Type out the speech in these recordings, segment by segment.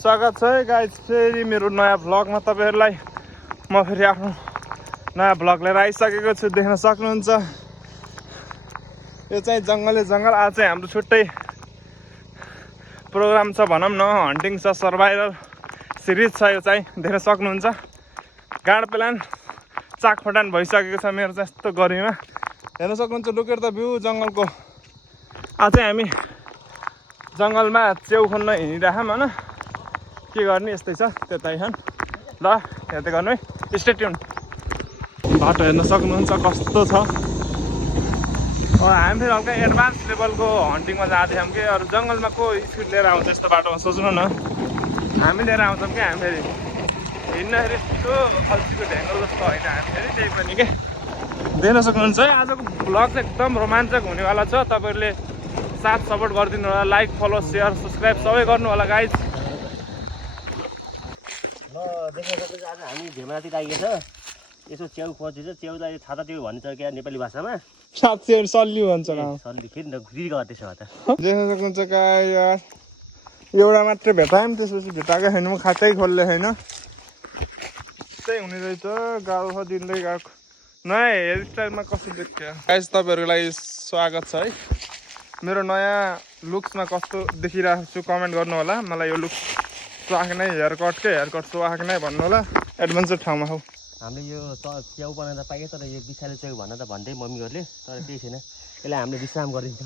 स्वागत छ है गाइज फेरि मेरो नयाँ भ्लगमा तपाईहरुलाई म फेरि आफ्नो नयाँ भ्लग लिएर आइसकेको छु। देख्न सक्नुहुन्छ यो चाहिँ जंगलै जंगल। आज चाहिँ हाम्रो छुट्टै प्रोग्राम छ भनौं न, हन्टिङ छ, सर्भाइभल सिरिज छ। यो चाहिँ देख्न सक्नुहुन्छ गाड प्लान चाक फटान भइसकेको छ मेरो चाहिँ यस्तो गर्मीमा। हेर्न सक्नुहुन्छ लुकेर द भ्यू जंगलको। आज चाहिँ हामी जंगलमा च्याउ खोज्न हिँडिराखौँ हैन, के गर्ने यस्तै छ त्यतै छन्। ल हेर्दै गर्नु है, स्टे ट्युन। बाटो हेर्न सक्नुहुन्छ कस्तो छ। हामी फेरि हल्का एडभान्स लेभलको हन्टिङमा जाँदैछौँ कि अरू जङ्गलमा को स्पिड लिएर आउँछ यस्तो बाटोमा सोच्नु न। हामी लिएर आउँछौँ कि हामी फेरि हिँड्दाखेरि यस्तो अल्छीको ढ्याङ्गो जस्तो होइन हामी फेरि, त्यही पनि के देख्न सक्नुहुन्छ है। आजको भ्लग चाहिँ एकदम रोमाञ्चक हुनेवाला छ। तपाईँहरूले साथ सपोर्ट गरिदिनु होला, लाइक फलो सेयर सब्सक्राइब सबै गर्नु होला गाइज। आज हामी झेमाती लागेको छ, यसो च्याउ खोजेछ। च्याउलाई छाता च्याउ भनिन्छ क्या नेपाली भाषामा, साँच्चै सल्ली भन्छ सल्ली। फेरि घुरी गर्दैछ त। देख्न सक्नुहुन्छ गाई यार, एउटा मात्रै भेटायौँ, त्यसपछि भेटाएको छैन। म खातै खोल्ले छैन, त्यही हुने रहेछ। गाह्रो छ दिँदै गएको। नयाँ हेयरस्टाइलमा कस्तो देखियो गाइस, तपाईँहरूको लागि स्वागत छ है। मेरो नयाँ लुक्समा कस्तो देखिरहेको छु कमेन्ट गर्नु होला। मलाई यो लुक्स सुहाएको नै, हेयरकट सुहाएको नै भन्नु होला। एडभेन्चर ठाउँमा हौ। हामीले यो च्याउ बनाएर पाइयो, तर यो बिसाले च्याउ भन्न त भन्दै मम्मीहरूले, तर केही छैन, यसलाई हामीले विश्राम गरिन्छ।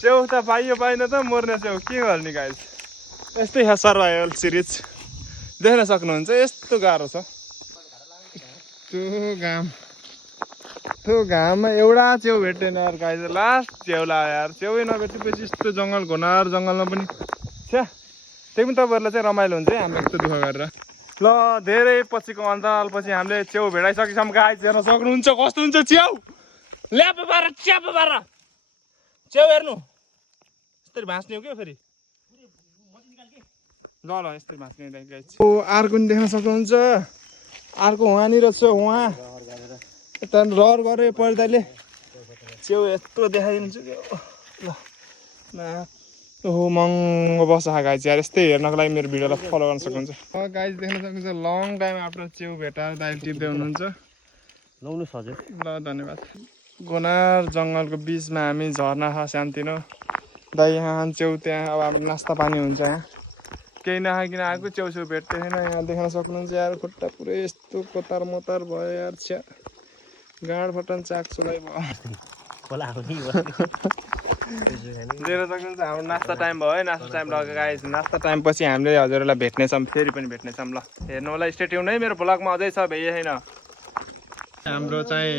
च्याउ त पाइयो पाइन त मर्ने च्याउ के गर्ने गाइस। यस्तै छ सर्भाइभल सिरिज, देख्न सक्नुहुन्छ यस्तो गाह्रो छ। त्यो घाममा एउटा च्याउ भेटेन यार गाइस। लास्ट च्याउ ला यार, च्याउै नभेटेपछि यस्तो जङ्गल घनार जङ्गलमा पनि छ्या। त्यही पनि तपाईँहरूलाई चाहिँ रमाइलो हुन्छ है हामीले यस्तो दुःख गरेर। ल धेरै पछिको अन्तरालपछि हामीले च्याउ भेटाइसकेछौँ गाइस। हेर्न सक्नुहुन्छ कस्तो हुन्छ च्याउ। ल्याप पार च्याप पार च्याउ हेर्नु, यस्तरी भाँच्ने हो क्या फेरि। ल ल यस्तरी भाँच्ने गाइस। अर्को नि देख्न सक्नुहुन्छ, अर्को वहाँनिर छ। उहाँ यता रहर गरे पर्दाले च्याउ यत्रो देखाइदिन्छु कि ल। ओहो महँगो बस गाइज यार। यस्तै हेर्नको लागि मेरो भिडियोलाई फलो गर्न सक्नुहुन्छ। गाइज देख्न सक्नुहुन्छ लङ टाइम आफ्टर च्याउ भेटाएर दाइले टिप्दै हुनुहुन्छ। लाउनु सजिलो। ल धन्यवाद। गोनार जङ्गलको बिचमा हामी झर्ना छ सानोतिनो। दाइ यहाँ च्याउ, त्यहाँ अब हाम्रो नास्ता पानी हुन्छ। यहाँ केही नखाइकन आएको, च्याउ भेट्दै छैन। यहाँ देख्न सक्नुहुन्छ यार खुट्टा पुरै यस्तो कोतार मोतार भयो यार। छ्या गाँड फटन चाक चुलाइ भयो। देख्न सक्नुहुन्छ हाम्रो नास्ता टाइम भयो है। नास्ता टाइम लाग्यो गाइस। नास्ता टाइम पछि हामीले हजुरहरूलाई भेट्नेछौँ, फेरि पनि भेट्नेछौँ। ल हेर्नु होला, स्टे ट्युन है। मेरो भ्लगमा अझै छ भ्याइ छैन। हाम्रो चाहिँ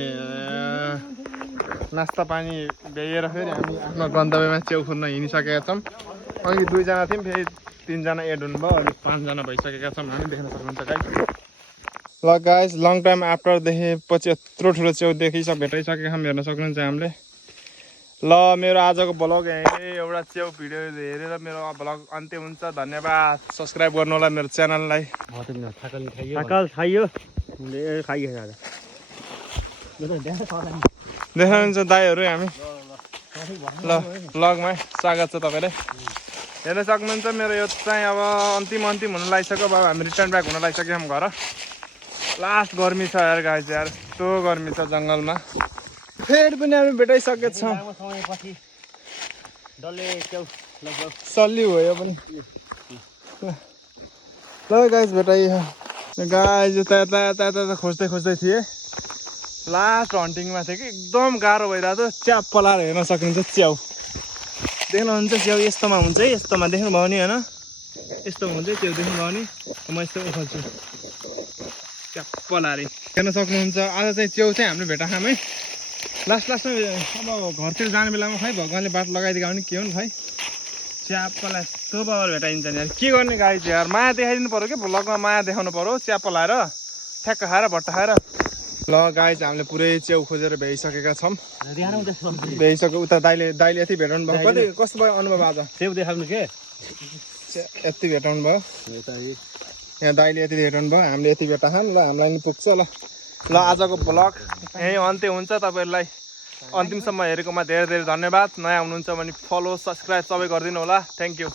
नास्ता पानी भ्याइएर फेरि हामी आफ्नो गन्तव्यमा च्याउ खोज्न हिँडिसकेका छौँ। अघि 2 जना थियौँ, फेरि 3 जना एड हुनुभयो, अहिले 5 जना भइसकेका छौँ हामी। देख्न सक्नुहुन्छ गाइस। ल गाइस लङ टाइम आफ्टर देखेपछि यत्रो ठुलो च्याउ भेटाइसकेका छौँ। हेर्न सक्नुहुन्छ हामीले। ल मेरो आजको भ्लग यहीँ, एउटा च्याउ भिडियो हेरेर मेरो भ्लग अन्त्य हुन्छ। धन्यवाद। सब्सक्राइब गर्नु होला मेरो च्यानललाई। देख्नुहुन्छ दाइहरू हामी। ल भ्लगमा स्वागत छ तपाईँलाई। हेर्न सक्नुहुन्छ मेरो यो चाहिँ अब अन्तिम हुन लागिसक्यो। अब हामी रिटर्न ब्याक हुन लागिसक्यौँ घर। लास्ट गर्मी छ यार गाइस यार, यस्तो गर्मी छ जङ्गलमा। फेरि पनि हामी भेटाइसकेछौँ। सल्ली भयो पनि। ल गाइस भेटाइयो गाइस। यता खोज्दै थिएँ। लास्ट हन्टिङमा थिएँ कि एकदम गाह्रो भइरहेको थियो। च्याप्प लाएर हेर्न सक्नुहुन्छ च्याउ देख्नुहुन्छ। च्याउ यस्तोमा हुन्छ है, यस्तोमा देख्नुभयो नि होइन, यस्तोमा हुन्छ च्याउ देख्नुभयो नि। म यस्तो उखाल्छु च्याप्प लाएर हेर्न सक्नुहुन्छ। आज चाहिँ च्याउ चाहिँ हामीले भेटायौँ है। लास्टमा अब घरतिर जाने बेलामा खै भगवान्ले बाटो लगाइदिएको भने के हो नि खै। च्याप्पलाई यस्तो पावर भेटाइन्छ नि यार, के गर्ने गाइस यार। माया देखाइदिनु पऱ्यो कि भ्लगमा, माया देखाउनु पऱ्यो। च्याप्प लाएर ठ्याक्क खाएर भट्टा खाएर। ल गाइस हामीले पुरै च्याउ खोजेर भ्याइसकेका छौँ। भ्याइसक्यो। उता दाइले यति भेटाउनु भयो। कति कस्तो भयो अनुभव आज? च्याउ देखाउनु के यति भेटाउनु भयो। यहाँ दाइले यति भेटाउनु भयो, हामीले यति भेटाछौँ। ल हामीलाई नि पुग्छ। ल आजको भ्लग यहीँ अन्त्य हुन्छ। तपाईँहरूलाई अन्तिमसम्म हेरेकोमा धेरै धेरै धन्यवाद। नयाँ हुनुहुन्छ भने फलो सब्सक्राइब सबै गरिदिनु होला। Thank you.